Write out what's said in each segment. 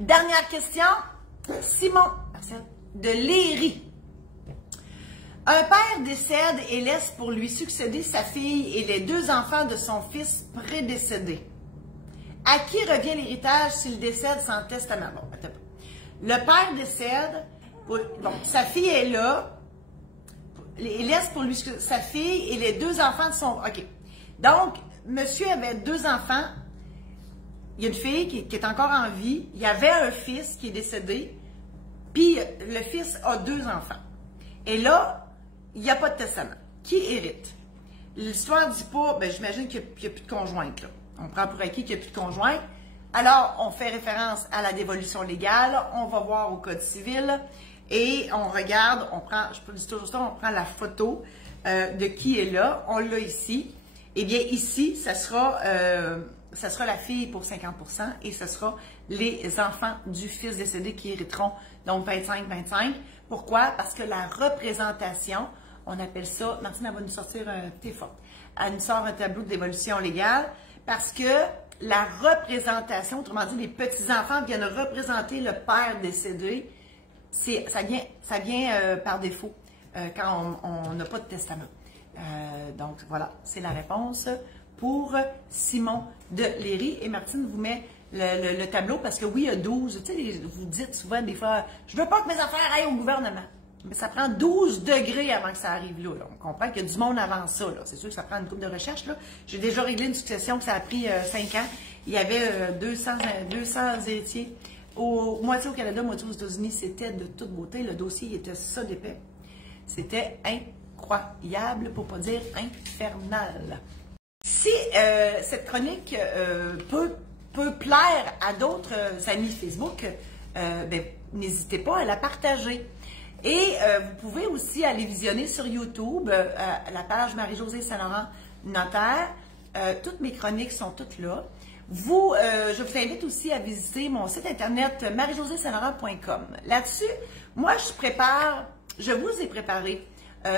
Dernière question. Simon, de Léry. Un père décède et laisse pour lui succéder sa fille et les 2 enfants de son fils prédécédé. À qui revient l'héritage s'il décède sans testament? Bon, attends. Le père décède, donc sa fille est là, il laisse pour lui sa fille et les 2 enfants de son... OK. Donc, monsieur avait 2 enfants, il y a une fille qui est encore en vie, il y avait un fils qui est décédé, puis le fils a 2 enfants. Et là, il n'y a pas de testament. Qui hérite? L'histoire ne dit pas, ben, j'imagine qu'il n'y a plus de conjointe, là. On prend pour acquis qu'il n'y a plus de conjointe. Alors, on fait référence à la dévolution légale, on va voir au Code civil et on regarde, on prend, je peux dire toujours ça, on prend la photo de qui est là, on l'a ici. Eh bien, ici, ça sera la fille pour 50% et ce sera les enfants du fils décédé qui hériteront, donc 25-25. Pourquoi? Parce que la représentation, on appelle ça, Martine, elle va nous sortir un petit fort. Elle nous sort un tableau de dévolution légale parce que la représentation, autrement dit, les petits-enfants viennent représenter le père décédé, ça vient par défaut quand on n'a pas de testament. Donc, voilà, c'est la réponse pour Simon de Léry. Et Martine vous met le tableau parce que oui, il y a 12. Tu sais, vous dites souvent des fois, je ne veux pas que mes affaires aillent au gouvernement. Mais ça prend 12 degrés avant que ça arrive là. On comprend qu'il y a du monde avant ça. C'est sûr que ça prend une couple de recherche. J'ai déjà réglé une succession que ça a pris 5 ans. Il y avait 200 héritiers. Moitié au Canada, moitié aux États-Unis. C'était de toute beauté. Le dossier était ça d'épais. C'était incroyable, pour ne pas dire infernal. Si cette chronique peut plaire à d'autres amis Facebook, ben, n'hésitez pas à la partager. Et vous pouvez aussi aller visionner sur YouTube la page Marie-Josée Saint-Laurent Notaire. Toutes mes chroniques sont toutes là. Je vous invite aussi à visiter mon site internet marie-josée-saint-laurent.com. Là-dessus, moi, je vous ai préparé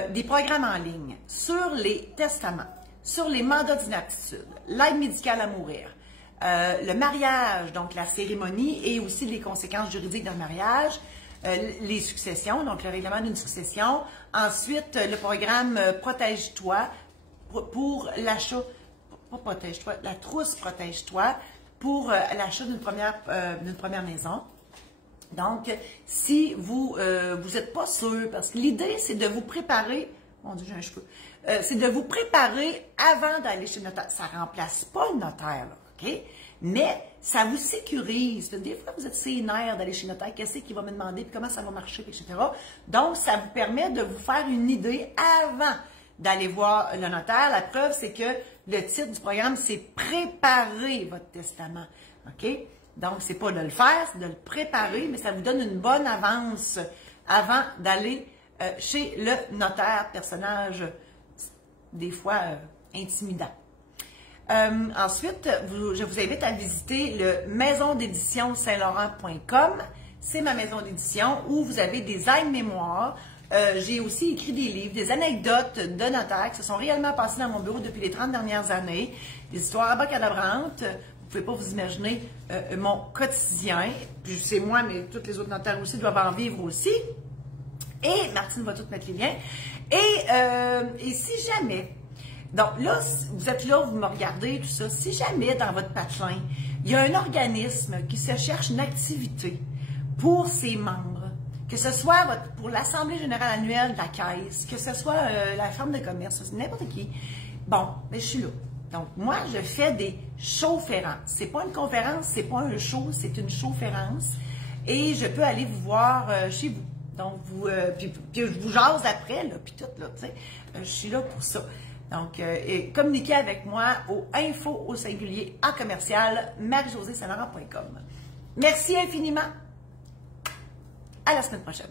des programmes en ligne sur les testaments, sur les mandats d'inaptitude, l'aide médicale à mourir, le mariage, donc la cérémonie et aussi les conséquences juridiques d'un mariage, les successions, donc le règlement d'une succession. Ensuite, le programme Protège-toi pour l'achat, pas Protège-toi, la trousse Protège-toi pour l'achat d'une première maison. Donc, si vous n'êtes pas sûr, parce que l'idée, c'est de vous préparer, mon Dieu, j'ai un cheveu, c'est de vous préparer avant d'aller chez le notaire. Ça ne remplace pas le notaire, là, OK? Mais ça vous sécurise. Des fois, vous êtes sénère d'aller chez le notaire, qu'est-ce qu'il va me demander, puis comment ça va marcher, etc. Donc, ça vous permet de vous faire une idée avant d'aller voir le notaire. La preuve, c'est que le titre du programme, c'est « Préparer votre testament ». OK? Donc, c'est pas de le faire, c'est de le préparer, mais ça vous donne une bonne avance avant d'aller chez le notaire, personnage des fois intimidant. Ensuite, je vous invite à visiter le maison d'édition saint-laurent.com. C'est ma maison d'édition où vous avez des aides-mémoires. J'ai aussi écrit des livres, des anecdotes de notaires qui se sont réellement passées dans mon bureau depuis les 30 dernières années. Des histoires abacadabrantes. Vous ne pouvez pas vous imaginer mon quotidien. Puis c'est moi, mais tous les autres notaires aussi doivent en vivre aussi. Et Martine va tout mettre les liens. Et si jamais... Donc là, vous êtes là, vous me regardez, tout ça. Si jamais dans votre patelin, il y a un organisme qui se cherche une activité pour ses membres, que ce soit pour l'Assemblée générale annuelle de la Caisse, que ce soit la Chambre de commerce, n'importe qui, bon, ben, je suis là. Donc, moi, je fais des showférences. C'est pas une conférence, c'est pas un show, c'est une showférence. Et je peux aller vous voir chez vous. Donc, puis je vous jase après, là, puis tout, là, tu sais. Je suis là pour ça. Donc, communiquez avec moi au info@commercial marie-josée-saint-laurent.com. Merci infiniment. À la semaine prochaine.